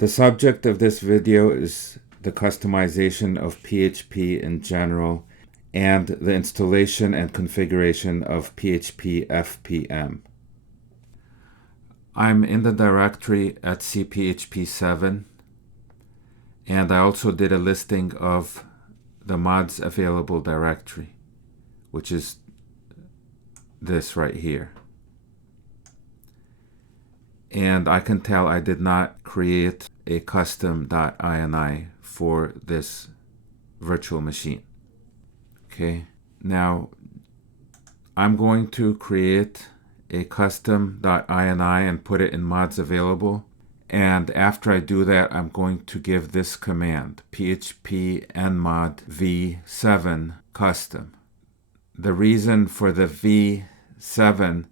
The subject of this video is the customization of PHP in general and the installation and configuration of PHP FPM. I'm in the directory at cphp7, and I also did a listing of the mods available directory, which is this right here. And I can tell I did not create a custom.ini for this virtual machine. Okay, now I'm going to create a custom.ini and put it in mods available. And after I do that, I'm going to give this command, php nmod v7 custom. The reason for the v7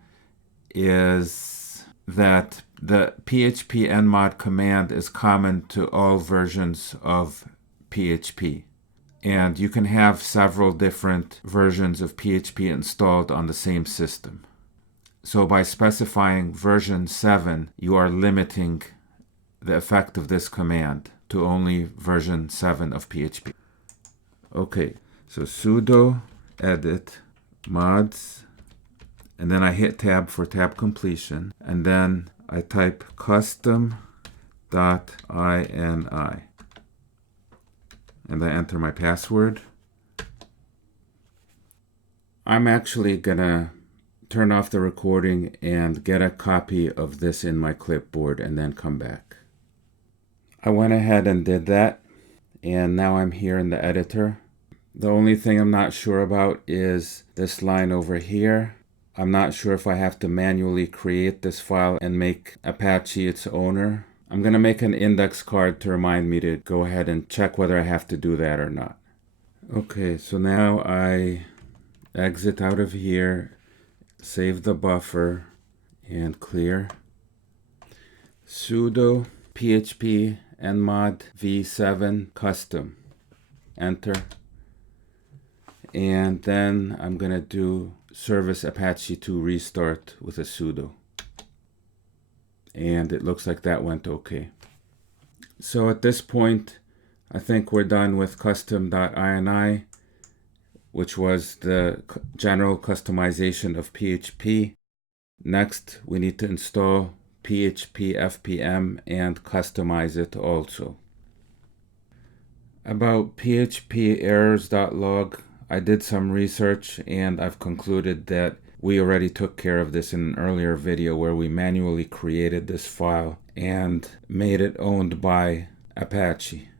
is that the php nmod command is common to all versions of PHP. And you can have several different versions of PHP installed on the same system. So by specifying version 7, you are limiting the effect of this command to only version 7 of PHP. Okay, so sudo edit mods, and then I hit tab for tab completion, and then I type custom.ini, and I enter my password. I'm actually gonna turn off the recording and get a copy of this in my clipboard and then come back. I went ahead and did that, and now I'm here in the editor. The only thing I'm not sure about is this line over here. I'm not sure if I have to manually create this file and make Apache its owner. I'm going to make an index card to remind me to go ahead and check whether I have to do that or not. Okay, so now I exit out of here, save the buffer, and clear. Sudo php nmod v7 custom. Enter. And then I'm going to do service apache 2 restart with a sudo. And it looks like that went okay. So at this point, I think we're done with custom.ini, which was the general customization of PHP. Next, we need to install PHP FPM and customize it also. About PHP errors.log, I did some research and I've concluded that we already took care of this in an earlier video where we manually created this file and made it owned by Apache.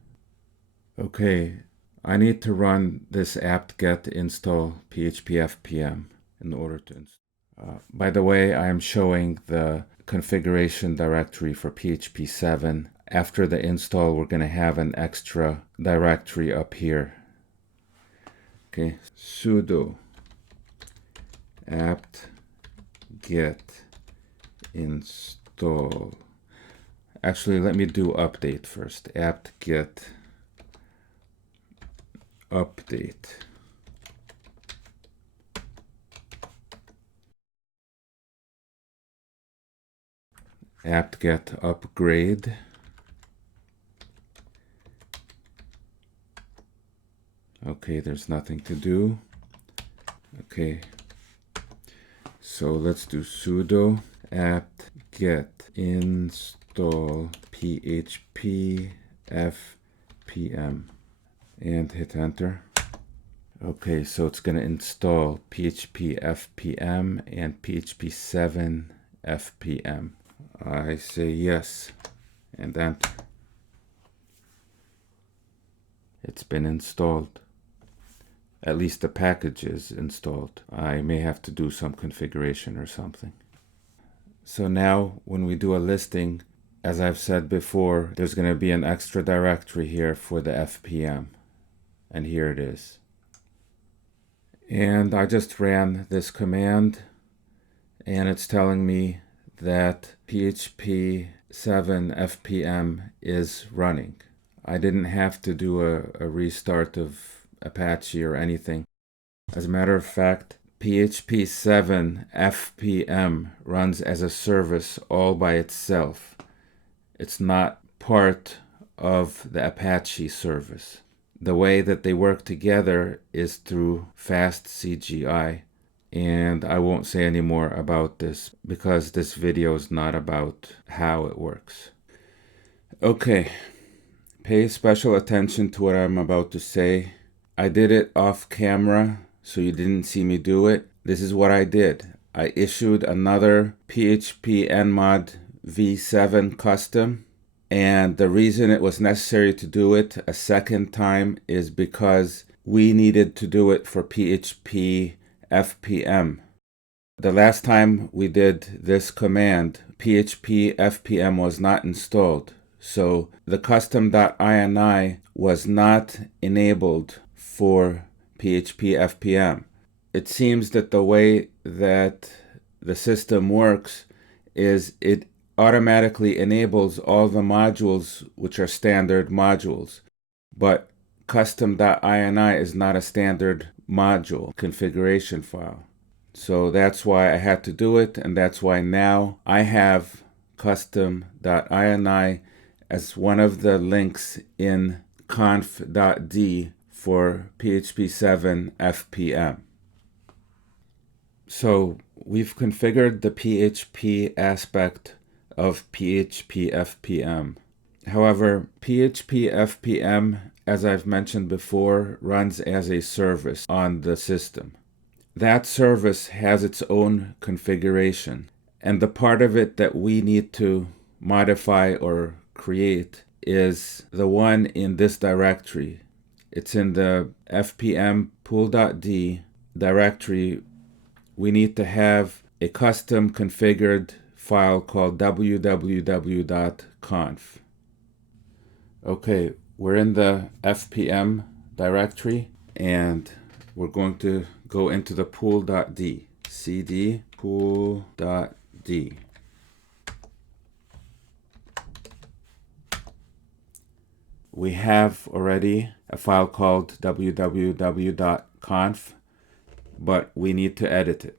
Okay, I need to run this apt-get install PHP FPM in order to install. By the way, I am showing the configuration directory for PHP 7. After the install, we're going to have an extra directory up here. Okay, sudo apt-get install. Actually, let me do update first. apt-get update. apt-get upgrade. Okay, there's nothing to do. Okay, so let's do sudo apt-get install php fpm and hit enter. Okay, so it's going to install PHP FPM and PHP 7 FPM. I say yes and enter. It's been installed. At least the package is installed. I may have to do some configuration or something. So now when we do a listing, as I've said before, there's going to be an extra directory here for the FPM. And here it is. And I just ran this command and it's telling me that PHP 7 FPM is running. I didn't have to do a restart of Apache or anything. As a matter of fact, PHP 7 FPM runs as a service all by itself. It's not part of the Apache service. The way that they work together is through fast CGI. And I won't say any more about this because this video is not about how it works. Okay, pay special attention to what I'm about to say. I did it off camera, so you didn't see me do it. This is what I did. I issued another PHP Nmod V7 custom, and the reason it was necessary to do it a second time is because we needed to do it for PHP FPM. The last time we did this command, PHP FPM was not installed, so the custom.ini was not enabled for PHP FPM. It seems that the way that the system works is it automatically enables all the modules which are standard modules, but custom.ini is not a standard module configuration file. So that's why I had to do it, and that's why now I have custom.ini as one of the links in conf.d for PHP 7 FPM. So we've configured the PHP aspect of PHP FPM. However, PHP FPM, as I've mentioned before, runs as a service on the system. That service has its own configuration, and the part of it that we need to modify or create is the one in this directory. It's in the fpm pool.d directory. We need to have a custom configured file called www.conf. Okay, we're in the fpm directory, and we're going to go into the pool.d, cd pool.d. We have already a file called www.conf, but we need to edit it.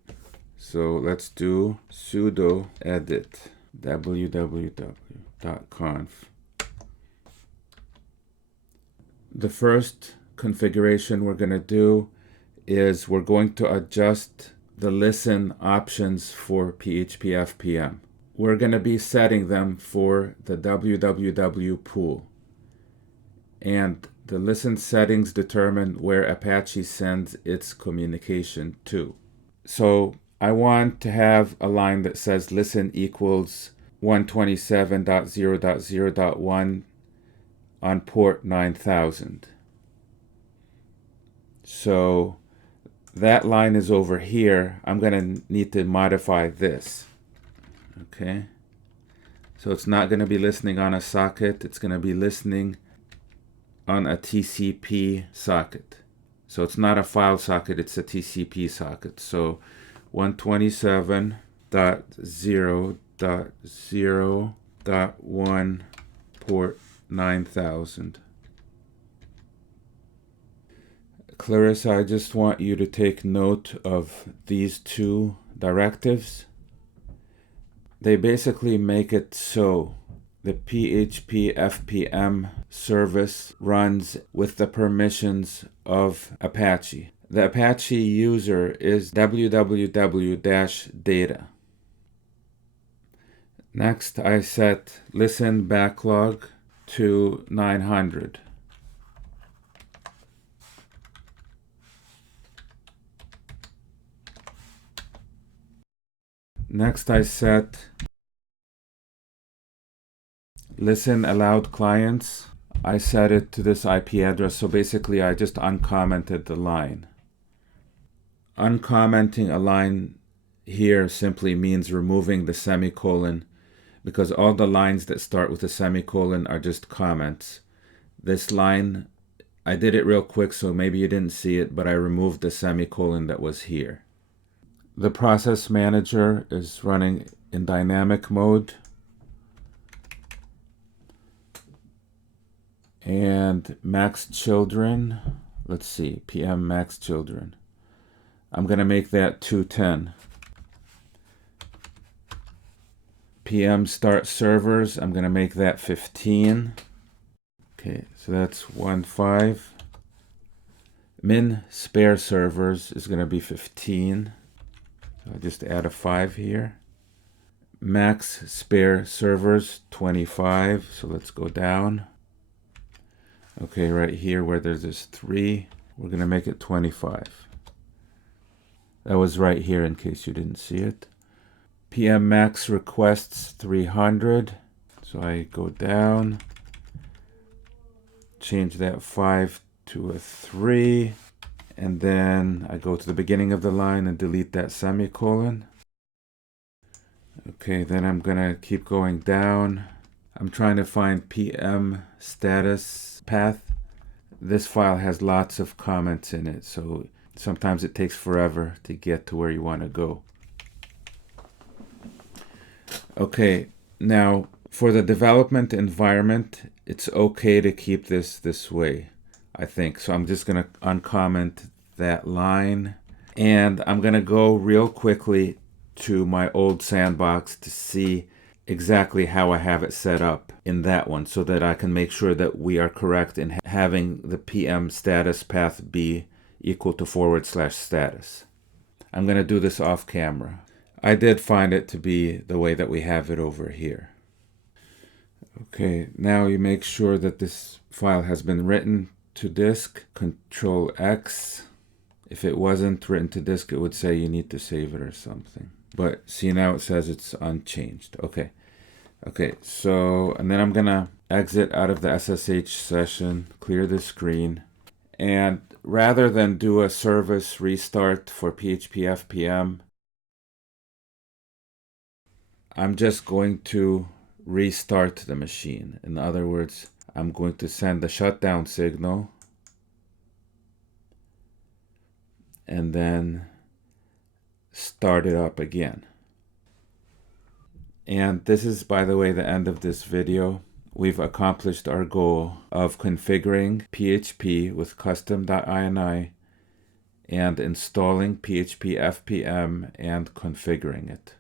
So let's do sudo edit www.conf. The first configuration we're going to do is we're going to adjust the listen options for PHP FPM. We're going to be setting them for the www pool. And the listen settings determine where Apache sends its communication to. So I want to have a line that says listen equals 127.0.0.1 on port 9000. So that line is over here. I'm going to need to modify this. Okay. So it's not going to be listening on a socket. It's going to be listening on a TCP socket. So it's not a file socket, it's a TCP socket. So 127.0.0.1 port 9000. Clarissa, I just want you to take note of these two directives. They basically make it so the PHP FPM service runs with the permissions of Apache. The Apache user is www-data. Next, I set listen backlog to 900. Next, I set listen allowed clients. I set it to this IP address, so basically I just uncommented the line. Uncommenting a line here simply means removing the semicolon, because all the lines that start with a semicolon are just comments. This line, I did it real quick, so maybe you didn't see it, but I removed the semicolon that was here. The process manager is running in dynamic mode. And max children, let's see, PM max children. I'm going to make that 210. PM start servers, I'm going to make that 15. Okay, so that's 15. Min spare servers is going to be 15. So I just add a 5 here. Max spare servers 25. So let's go down. Okay, right here where there's this 3, we're going to make it 25. That was right here in case you didn't see it. PM max requests 300. So I go down, change that 5 to a 3, and then I go to the beginning of the line and delete that semicolon. Okay, then I'm gonna keep going down. I'm trying to find PM status path. This file has lots of comments in it, so sometimes it takes forever to get to where you want to go. Okay, now for the development environment, it's okay to keep this way, I think. So I'm just going to uncomment that line. And I'm going to go real quickly to my old sandbox to see exactly how I have it set up in that one so that I can make sure that we are correct in having the PM status path be equal to /status. I'm going to do this off camera. I did find it to be the way that we have it over here. Okay, now you make sure that this file has been written to disk. Control X. If it wasn't written to disk, it would say you need to save it or something. But see, now it says it's unchanged. Okay. Okay, so, and then I'm gonna exit out of the SSH session, clear the screen, and rather than do a service restart for PHP FPM, I'm just going to restart the machine. In other words, I'm going to send the shutdown signal and then start it up again. And this is, by the way, the end of this video. We've accomplished our goal of configuring PHP with custom.ini and installing PHP FPM and configuring it.